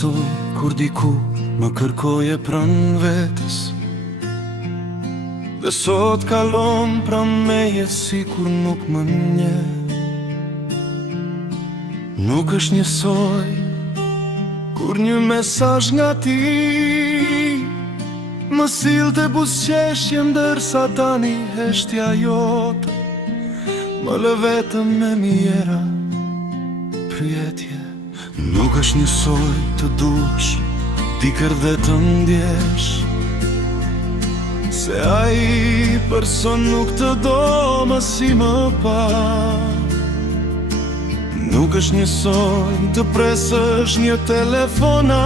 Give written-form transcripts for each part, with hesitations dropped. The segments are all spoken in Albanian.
besoj kur diku më kërkoje pranë vetës, dhe sot kalon pranë meje si kur nuk më nje. Nuk është njësoj kur një mesazh nga ti më sillte buzëqeshje, ndërsa tani heshtja jote më lë vetëm me mjera pyetje. Nuk është njësoj të dush dikër dhe të ndjesh se ai person nuk të do më si më pa. Nuk është njësoj të presësh një telefonat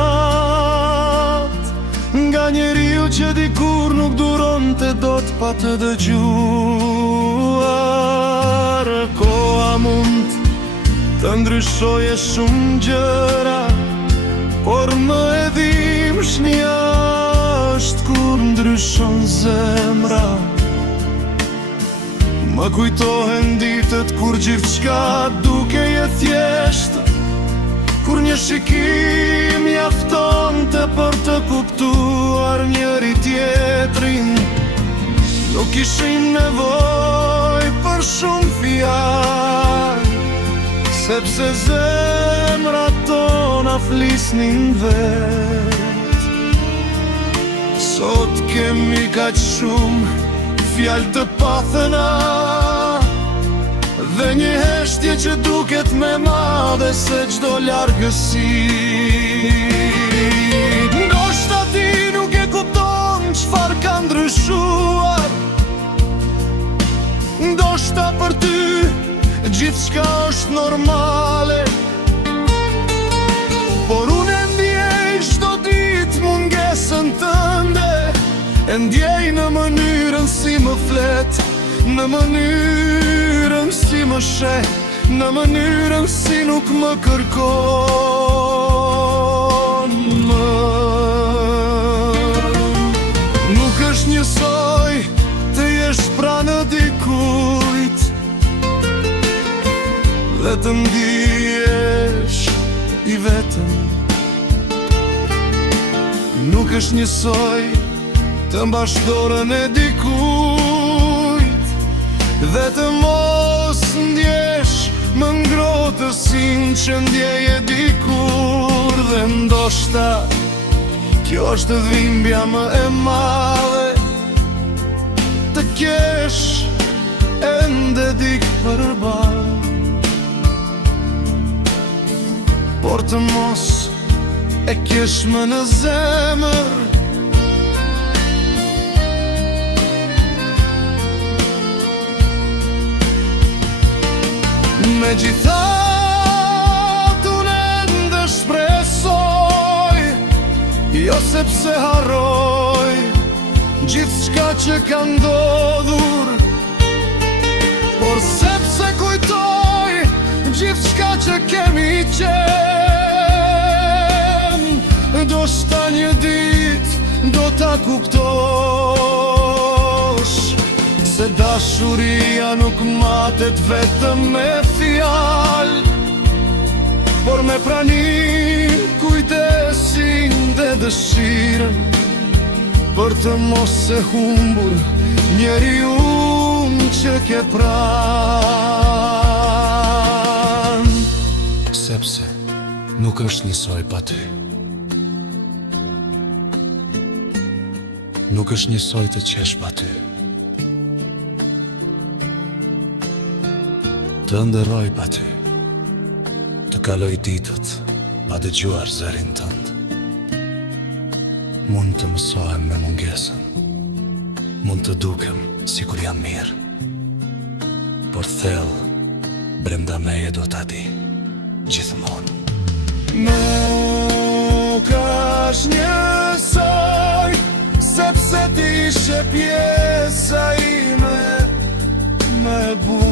nga njeriu që dikur nuk duronte dot pa të dëgjuar. Koha mund të ndryshoje shumë gjëra, por më e dhim shnja është kur ndryshon zemra. Më kujtohen ditët kur gjithçka dukeje thjesht, kur një shikim mjaftonte për të kuptuar njëri tjetrin. Nuk kishim nevojë për shumë fjalë, sepse zemrat tona flisnin vet. Sot kemi kaq shumë fjalë të pathëna dhe një heshtje që duket më e madhe se çdo largësi. Ndoshta ti nuk e kupton çfarë ka ndryshuar, ndoshta për ty gjithçka është normale, por unë e ndjej çdo ditë mungesën tënde. E ndjej në mënyrën si më flet, në mënyrën si më sheh, në mënyrën si nuk më kërkon më. Nuk është njësoj të jesh pranë dikujt dhe të ndihesh i vetëm. Nuk është njësoj të mbash dorën e dikujt dhe të mos ndjesh më ngrotësin që ndjeje dikur. Dhe ndoshta kjo është dhimbja më e madhe, të kesh ende dik përballë, por të mos e kesh më në zemër. Megjithatë unë ende shpresoj, jo sepse harroj gjithçka që ka ndodhur, por sepse kujtoj gjithçka që kemi qenë. Ndoshta një ditë do ta kuptosh se dashuria nuk matet vetëm me fjalë, por me pranim, kujdesin dhe dëshirën për të mos e humbur njeriun që ke pranë. Sepse nuk është njësoj pa ty. Nuk është njësoj të qesh pa ty, të ndërroj pa ty, të kaloj ditët pa dëgjuar zërin tënd. Mund të mësohem me mungesën, mund të dukem si kur jam mirë, por thellë brenda meje do ta di gjithmonë. Nuk është njësoj, sepse ti ishe pjesa ime më e bukur.